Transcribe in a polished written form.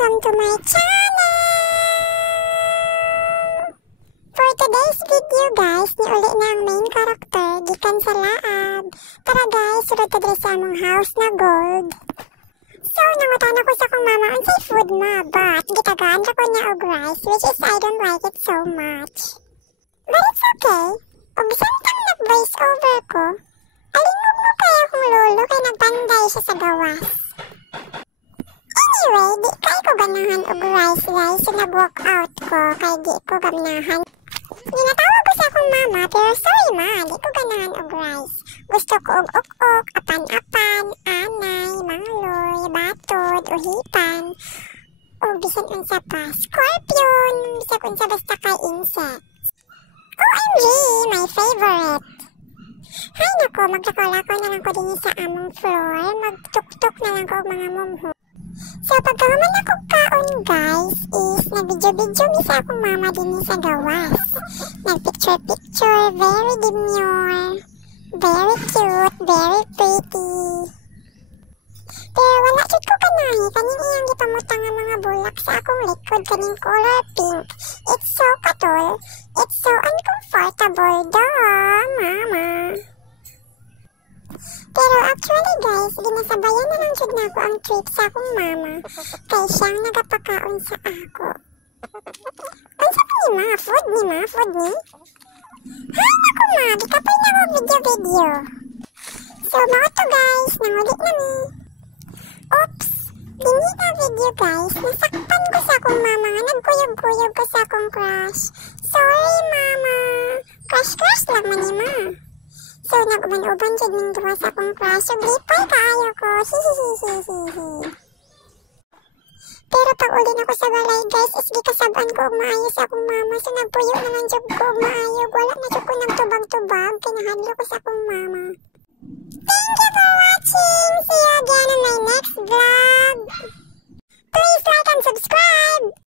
Welcome to my channel! For today's video guys, niuli na ang main character gikan sa laab. Tara guys, surod ta diri sa among house na gold. So, nangutan ako sa akong mama unsay food ma, but gitagaan ra ko niya og rice, which is I don't like it so much. But it's okay. Og samtang nag-voice over ko, alingog mo kaya akong lolo kay nagpanday siya sa gawas. Anyway, di kay ko ganahan og rice guys, so nag-walk out ko kay di ko ganahan. Ginatawag ko sa akong mama, pero sorry ma, di ko ganahan og rice. Gusto ko og ok-ok, apan-apan, anay, mangloy, batod, uhipan, o bisan unsa pa, scorpion, bisan unsa basta kay insect. OMG, my favorite! Hay nako, maglakolako na lang ko din sa among floor, magtuk-tuk na lang ko og mga mumho. So pagkahuman ako kaon guys is nag-video-video mi sa akong mama din sa gawas. Nag-picture-picture, very demure, very cute, very pretty. Pero wala jud ko kanahi kaning iyang gipamutang nga mga bulak sa akong likod kaning color pink. It's so katol, it's so uncomfortable daw, mama. Pero actually guys, ginasabayan na lang jud nako ang trip sa akong mama kay siyang nagapakaon sa ako. Unsa pa ni ma? Food ni ma? Food ni? Hay naku ma, di ka pa na video. So mao to guys, nangulit na mi. Oops, dini na video guys, nasakpan ko sa akong mama nga nagkuyog-kuyog ko sa akong crush. Sorry mama, crush lang man ni ma. So, nag-uban-uban dyan yung duwa sa akong crush. So, lipay kaayo ko. Hihihihihihi. Pero pag uli na ko sa balay, guys, is gikasaban ko og maayo sa akong mama. So, nagpuyo naman dyan ko og maayo. Wala na dyan ko nagtubag-tubag. Kinahadlo ko sa akong mama. Thank you for watching. See you